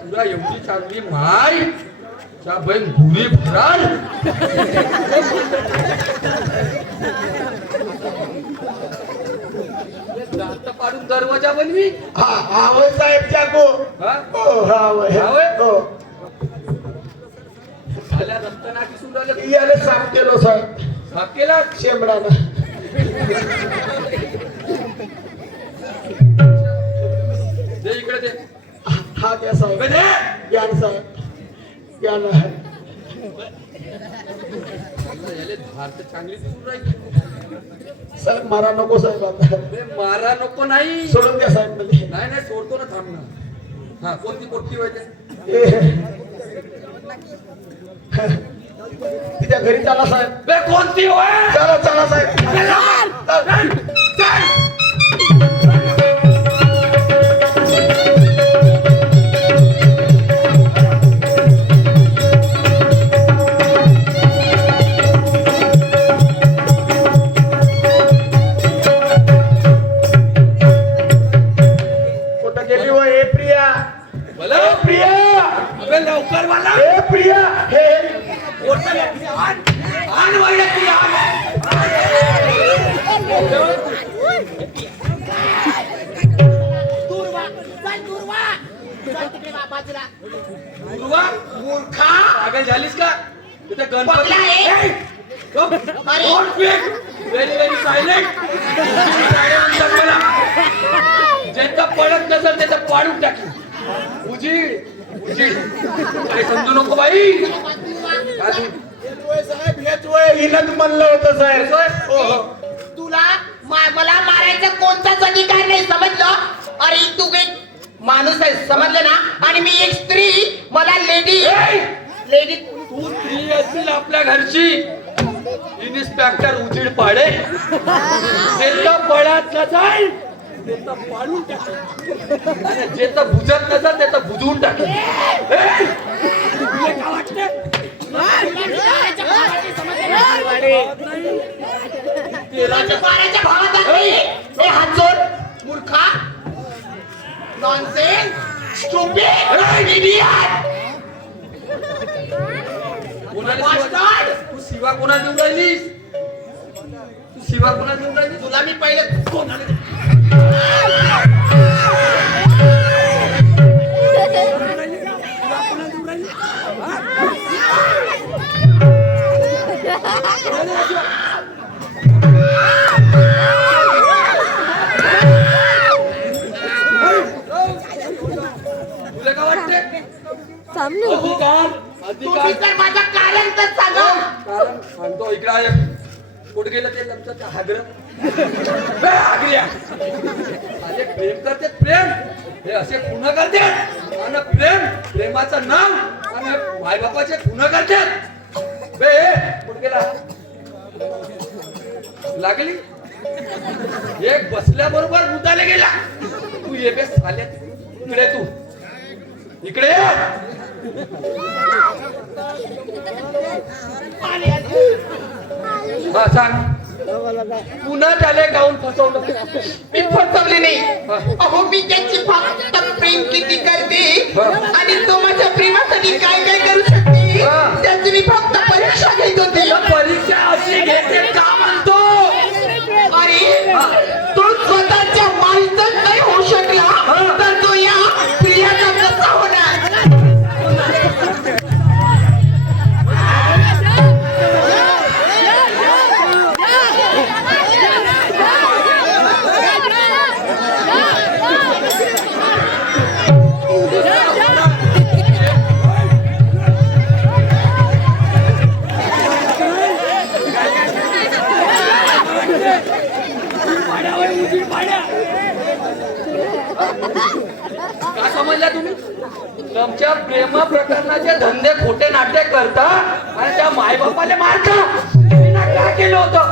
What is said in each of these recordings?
तुला एवढी चांगली माय त्या बहीण भुरी भराल पाडून दरवाजा बनवी. हा होय साहेब चाको. हो हा हो झाल्या रक्तना दिसून राहिलं. याला साफ केलो साहेब. साफ केला शेंबडानं. दे इकडे दे. हा द्या साहेब. या ना साहेब या ना. याले धार तर चांगली दिसून राहिली. साहेब मारा नको साहेब आता. मारा नको नाही. सोडून द्या साहेब मध्ये. नाही नाही सोडतो ना थांब ना. हा कोणती पोट्टी व्हायची तिच्या घरी चला साहेब. बे कोणती होय. चला चला साहेब. लवकर मला हे प्रिया हे आण वाड्या प्रिया मूर्खा पागल झालीस का. तिथे गणपती व्हेरी व्हेरी सायलेंट. ज्याचा पडत नसेल त्याचा पाडून टाकी. उजीड अरे समजू नको बाई. साहेब हेच वय हिनच म्हणलं होतं साहेब. तुला मला मारायचं कोणताच अधिकार नाही समजलं. अरे तू एक माणूस आहे समजलं ना. आणि मी एक स्त्री. मला लेडी तू स्त्री असतील आपल्या घरची. इन्स्पेक्टर उजीड पाडे त्याचा पळत नसाल त्याचा पाडून टाके. ज्याचा बुजत नसाल त्याचा बुजवून टाके. तुला काय वाटतं. मूर्खा नॉनसेन्स स्टुपिड इडियट. तू शिवा कोणा देऊन राहिलीस. तू शिवा कोणा देऊन राहिलीस. तुला मी पहिले कोणाला तुला काय वाटते. अधिकार माझं कारण तर सांगा. कारण सांगतो. इकडे आहे कुठे गेलं ते लक्षात हागर हागऱ्या. अरे प्रेम करते प्रेम. हे असे खुन करतात. आणि प्रेमाचं नाव आणि माय बापाचे खुन करतात. बे कुठे गेला लागली. एक बसल्याबरोबर मुताले गेला. तू ये बे साल्या इकडे. तू इकडे हा सांग. पुन्हा त्याला गाऊन फसवलं. मी फसवले नाही. अहो मी त्याची फक्त प्रेम किती करते आणि तो माझ्या प्रेमासाठी काय काय करू शकते त्याची मी फक्त परीक्षा घेत होती. परीक्षा अशी घेते का म्हणतो. अरे तो स्वतःच्या माहीतच नाही होऊ शकला तर तो या प्रियाचा कसा होणार. का समजल्या तुम्ही. तुमच्या प्रेम प्रकरणाचे धंदे खोटे नाट्य करता आणि त्या मायबापाला मारता. काय केलं होतं.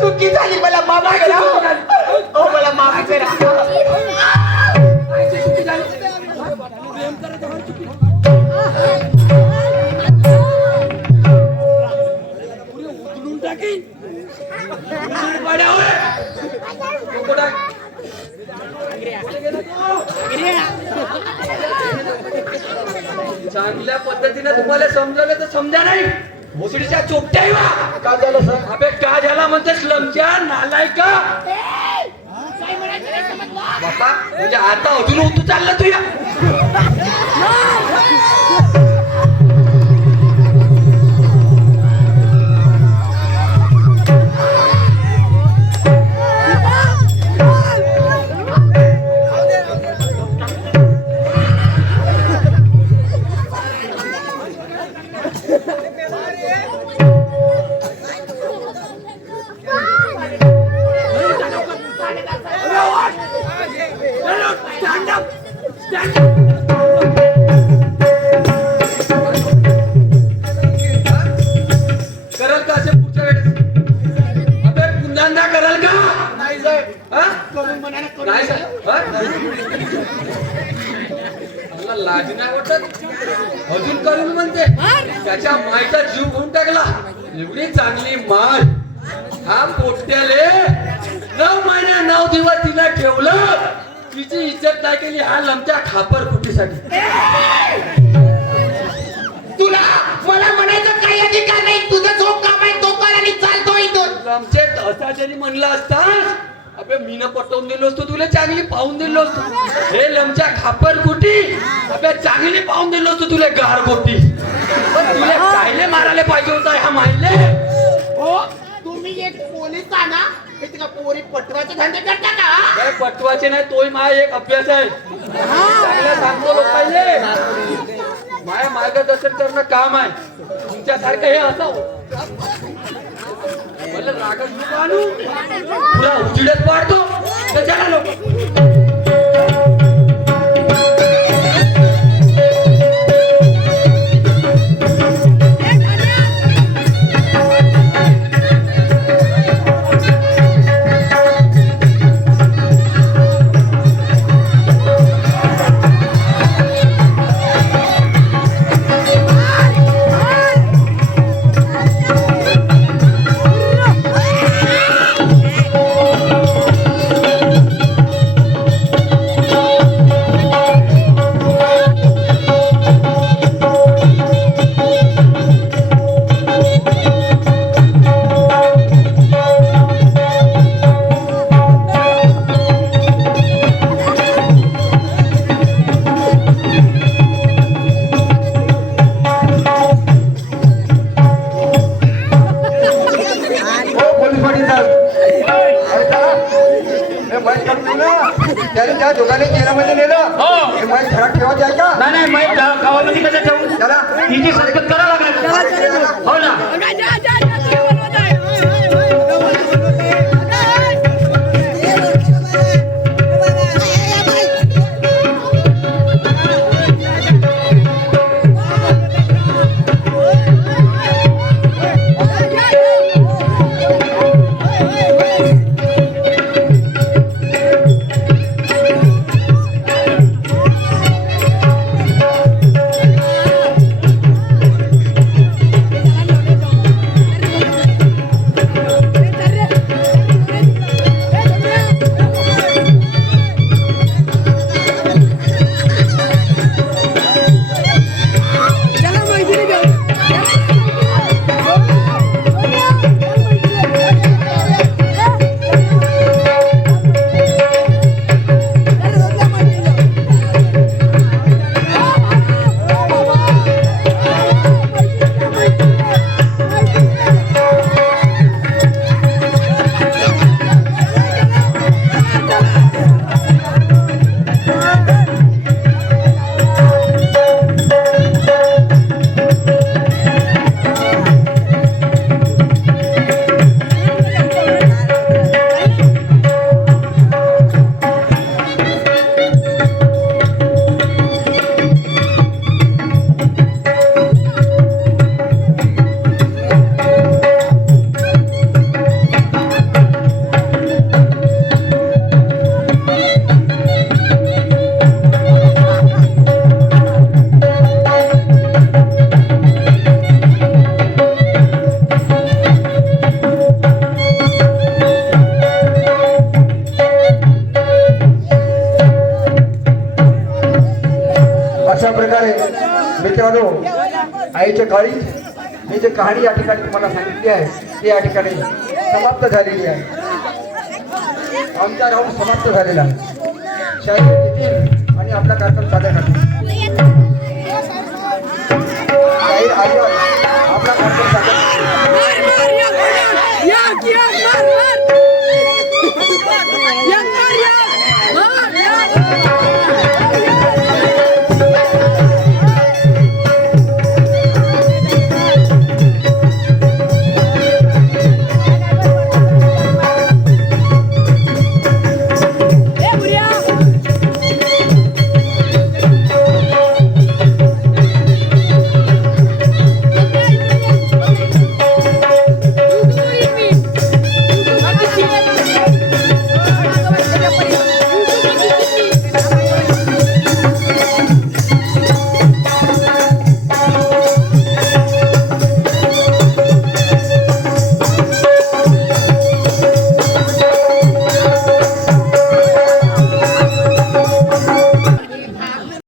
चुकी झाली मला माफ करा. हो मला माफ करा. प्रेम करत पाड्या होय. तो कुठं आहे? कुठे गेला तो? चांगल्या पद्धतीने तुम्हाला समजवलं तर समजा नाही. भोसडीच्या चोपट्या आहे वा. काय झालं सर? अबे का झाला म्हणतेस लमच्या नालायका बापा. म्हणजे आता अजून उतू चालला तुया. करल का असे पुढच्या वेळेस? अबे पुन्हा करल का? नाही साहेब. हा? करून म्हणा ना, करून नाही म्हणा. मला लाज नाही वाटत. अजून करून म्हणते. त्याच्या माईचा जीव घेऊन टाकला. एवढी चांगली माल. हा पोट्याले 9 महिने 9 दिवस तिला ठेवलं. तिची इज्जत नाही केली हा लमच्या खापर कुटीसाठी. तुला मला म्हणायचं काही अधिकार नाही. तुझं जो काम आहे तो कर आणि चालतो इथून. लमचे असा जरी म्हणला असतास अबे मीनं पटवून दिलो असतो तुला. चांगली पाहून दिलो असतो. हे लमच्या खापर कुटी अबे चांगली पाहून दिलो असतो तुला गारगोटी. पण तुला कायले मारायला पाहिजे होता ह्या मायले? हो तुम्ही एक पोलीस आणा. हे तुला पोरी पटवाचे धंदे करता का? काय पटवाचे नाही तोय माय एक अभ्यास आहे. चांगलं सांगतो लोक पाहिजे. माय मार्गदर्शन करणं काम आहे. तुमच्यासारखं हे असं मला रागच नको आणू. पुरा उजिडच पाडतो त्याच्याला लोक. त्या दोघांनी जेलामध्ये नेलं. हे माहीत घरात ठेवायचे आहे का? नाही नाही गावामध्ये कसं ठेवू त्याला हिची संगत करा लागेल. हो ना. मित्रांनो, आईच्या काळी ही जी कहाणी या ठिकाणी तुम्हाला सांगितली आहे ती या ठिकाणी समाप्त झालेली आहे. आमचा राऊंड समाप्त झालेला आहे. शाहीर येतील आणि आपला कार्यक्रम सादर करतील. शाहीर आल्यावर आपला कार्यक्रम सादर